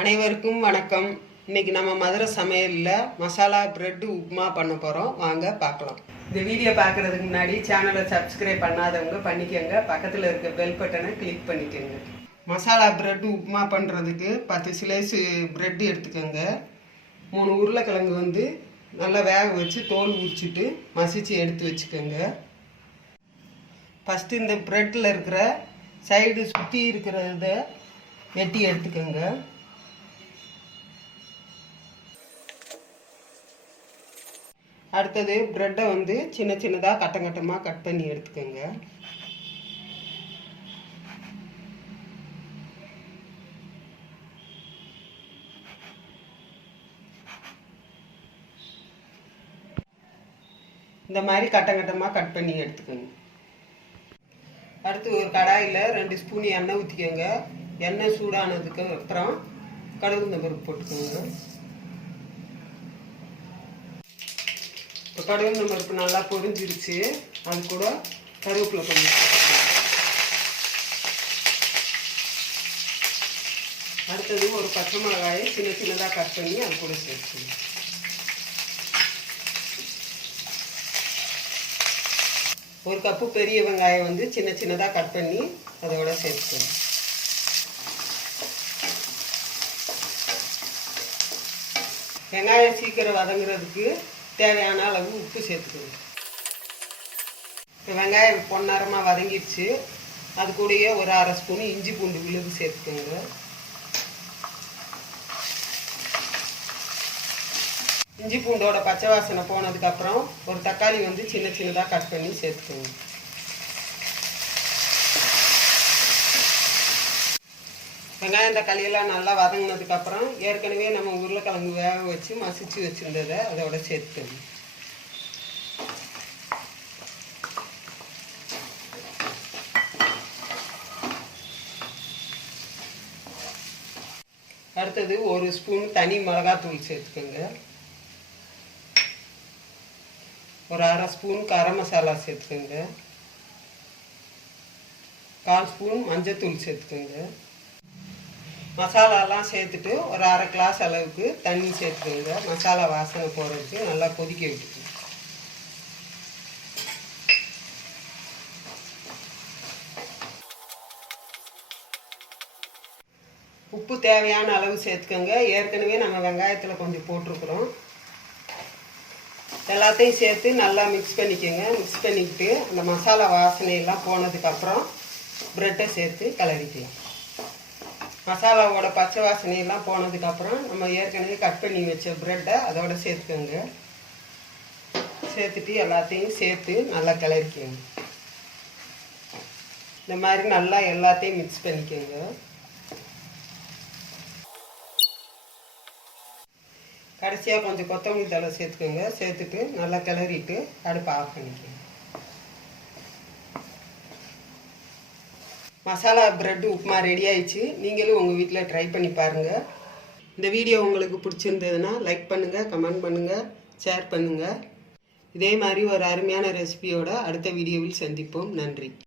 அனைவருக்கும் வணக்கம். இன்னைக்கு நம்ம மதுரை சமையலில் மசாலா பிரெட் உப்புமா பண்ண போகிறோம் வாங்க பார்க்கலாம். இந்த வீடியோ பார்க்குறதுக்கு முன்னாடி சேனலை சப்ஸ்கிரைப் பண்ணாதவங்க பண்ணிக்கோங்க. பக்கத்தில் இருக்க பெல் பட்டனை கிளிக் பண்ணிக்கோங்க. மசாலா பிரெட் உப்புமா பண்ணுறதுக்கு பத்து ஸ்லைஸு பிரெட் எடுத்துக்கோங்க. மூணு உருளைக்கிழங்கு வந்து நல்லா வேக வச்சு தோல் உரிச்சிட்டு மசிச்சு எடுத்து வச்சுக்கோங்க. ஃபஸ்ட்டு இந்த ப்ரெட்டில் இருக்கிற சைடு சுற்றி இருக்கிறத வெட்டி எடுத்துக்கோங்க. அடுத்தது ப்ரெட்டை வந்து சின்ன சின்னதாக கட்டம் கட்டமாக கட் பண்ணி எடுத்துக்கோங்க. இந்த மாதிரி கட்டம் கட்டமாக கட் பண்ணி எடுத்துக்கோங்க. அடுத்து ஒரு கடாயில் ரெண்டு ஸ்பூன் எண்ணெய் ஊற்றிக்கோங்க எண்ணெய் சூடானதுக்கு அப்புறம் கடுகு நம்பருக்கு பருப்பு போட்டுக்கோங்க. இப்போ கடுகு இந்த நல்லா பொரிஞ்சிருச்சு. அது கூட கருவேப்பிலை கொஞ்சம் அடுத்தது ஒரு பச்சை மிளகாயை சின்ன சின்னதாக கட் பண்ணி அது கூட சேர்த்துக்கணும். ஒரு கப்பு பெரிய வெங்காயம் வந்து சின்ன சின்னதாக கட் பண்ணி அதோட சேர்த்துக்கணும். வெங்காயம் சீக்கிரம் வதங்குறதுக்கு தேவையான அளவு உப்பு சேர்த்துக்கணும் இப்போ வெங்காயம் பொன்னரமாக வதங்கிடுச்சு. அது கூடயே ஒரு அரை ஸ்பூன் இஞ்சி பூண்டு விழுது சேர்த்துக்கோங்க. இஞ்சி பூண்டோட பச்சை வாசனை போனதுக்கப்புறம் ஒரு தக்காளி வந்து சின்ன சின்னதாக கட் பண்ணி சேர்த்துக்கோங்க. வெங்காயம் தக்காளியெல்லாம் நல்லா வதங்கினதுக்கப்புறம் ஏற்கனவே நம்ம உருளைக்கிழங்கு வேக வச்சு மசிச்சு வச்சுருந்ததை அதோட சேர்த்து. அடுத்தது ஒரு ஸ்பூன் தனி மிளகாத்தூள் சேர்த்துக்கோங்க. ஒரு அரை ஸ்பூன் கரம் மசாலா சேர்த்துக்கோங்க. கால் ஸ்பூன் மஞ்சத்தூள் சேர்த்துக்கோங்க. மசாலாலாம் சேர்த்துட்டு ஒரு அரை கிளாஸ் அளவுக்கு தண்ணி சேர்த்துக்கோங்க. மசாலா வாசனை போகிறதுக்கு நல்லா கொதிக்க விட்டுக்கோங்க. உப்பு தேவையான அளவு சேர்த்துக்கோங்க. ஏற்கனவே நம்ம வெங்காயத்தில் கொஞ்சம் போட்டிருக்குறோம். எல்லாத்தையும் சேர்த்து நல்லா மிக்ஸ் பண்ணிக்கோங்க. மிக்ஸ் பண்ணிக்கிட்டு அந்த மசாலா வாசனையெல்லாம் போனதுக்கப்புறம் ப்ரெட்டை சேர்த்து கலரிக்கலாம் மசாலாவோட பச்சை வாசனையெல்லாம் போனதுக்கப்புறம் நம்ம ஏற்கனவே கட் பண்ணி வச்ச ப்ரெட்டை அதோட சேர்த்துக்கோங்க. சேர்த்துட்டு எல்லாத்தையும் சேர்த்து நல்லா கிளறிக்கோங்க. இந்த மாதிரி நல்லா எல்லாத்தையும் மிக்ஸ் பண்ணிக்கோங்க. கடைசியாக கொஞ்சம் கொத்தமல்லி தழை சேர்த்துக்கோங்க. சேர்த்துட்டு நல்லா கிளறிட்டு அடுப்பு ஆஃப் பண்ணிக்கோங்க. மசாலா பிரெட் உப்புமா ரெடி ஆயிடுச்சு. நீங்களும் உங்கள் வீட்டில் ட்ரை பண்ணி பாருங்கள் இந்த வீடியோ உங்களுக்கு பிடிச்சிருந்ததுன்னா லைக் பண்ணுங்கள் கமெண்ட் பண்ணுங்கள் ஷேர் பண்ணுங்கள் இதே மாதிரி ஒரு அருமையான ரெசிபியோட அடுத்த வீடியோவில் சந்திப்போம். நன்றி.